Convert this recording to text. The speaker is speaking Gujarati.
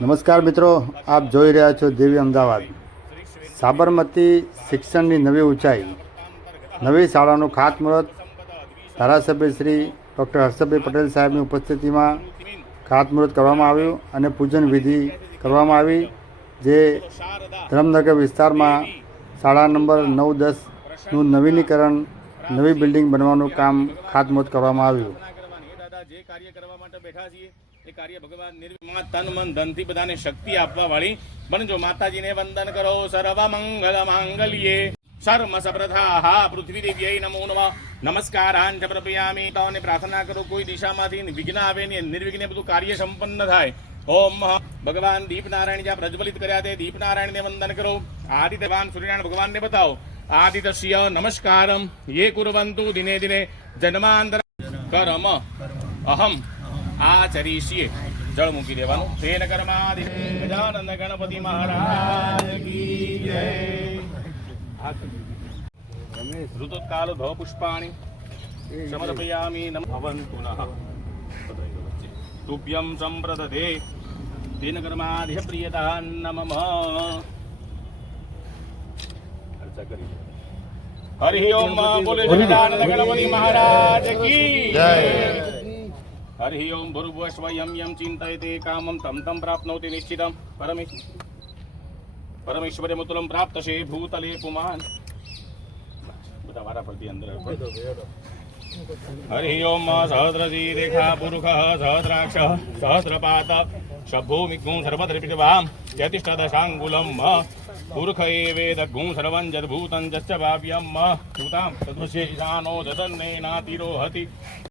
નમસ્કાર મિત્રો, આપ જોઈ રહ્યા છો દેવી અમદાવાદ. સાબરમતી શિક્ષણની નવી ઊંચાઈ, નવી શાળાનું ખાતમુહૂર્ત ધારાસભ્ય શ્રી ડૉક્ટર હર્ષભાઈ પટેલ સાહેબની ઉપસ્થિતિમાં ખાતમુહૂર્ત કરવામાં આવ્યું અને પૂજન વિધિ કરવામાં આવી, જે ધરમનગર વિસ્તારમાં શાળા નંબર 9-10નું નવીનીકરણ, નવી બિલ્ડિંગ બનવાનું કામ ખાતમુહૂર્ત કરવામાં આવ્યું. જે કાર્ય કરવા માટે બેઠા છીએ એ કાર્ય ભગવાન નિર્વિઘ્ન તન મન ધનથી બધાને શક્તિ આપવા વાળી બનજો. માતાજીને વંદન કરો. સર્વ મંગલ માંગલ્યે સર્વ સપ્રથા પૃથ્વી દેવ્યై નમો નમઃ. નમસ્કારાન ચ પ્રપયામિ. તોને પ્રાર્થના કરો કોઈ દિશામાંથી વિઘ્ન આવે ને નિર્વિઘ્ને બધું કાર્ય સંપન્ન થાય. ઓમ ભગવાન દીપનારાયણ જ્યાં પ્રજ્વલિત કર્યા તે દીપનારાયણને વંદન કરો. આદિત્ય ભગવાન સૂર્યનારાયણ ભગવાનને બતાવો. આદિત્ય નમસ્કારમ યે કુર્વંતુ દિને દિને જન્માંતર કર્મ અહમ આચરીષ્યે. જળ મૂકી દેવાનું. તેન કર્માદિ ગજાનંદ ગણપતિ મહારાજ કી જય. ઋતુકાલ ભવ પુષ્પાણિ સમર્પયામિ. ભવન પુનઃ તુભ્યં સંપ્રદધે તેન કર્માદિ પ્રિયતા નમઃ. હરિ ઓમ. બોલે ગજાનંદ ગણપતિ મહારાજ કી જય. હરિ ઓમ. ભૂર્ભુવઃ યમ યમ ચિંતયતે કામં તમ તમ પ્રાપ્નોતિ નિશ્ચિતમ. પરમેશ્વર્યમતુલં પ્રાપ્તશે ભૂતલે પુમાન. બધા વારા પરથી અંદર. હરિ ઓમ. સહસ્રજી રેખા પુરુષ સહસ્રાક્ષ સહસ્રપાત શભૂમિગું સર્વદ્રપિતવામ ચતિષ્ઠદશાંગુલમ પુરુષ એ વેદ ગું સર્વં જદભૂतं જશ્ચ ભાવ્યમ ભૂતાં તદ્વશેષાનો જતન્નેનાતિરોહતિ.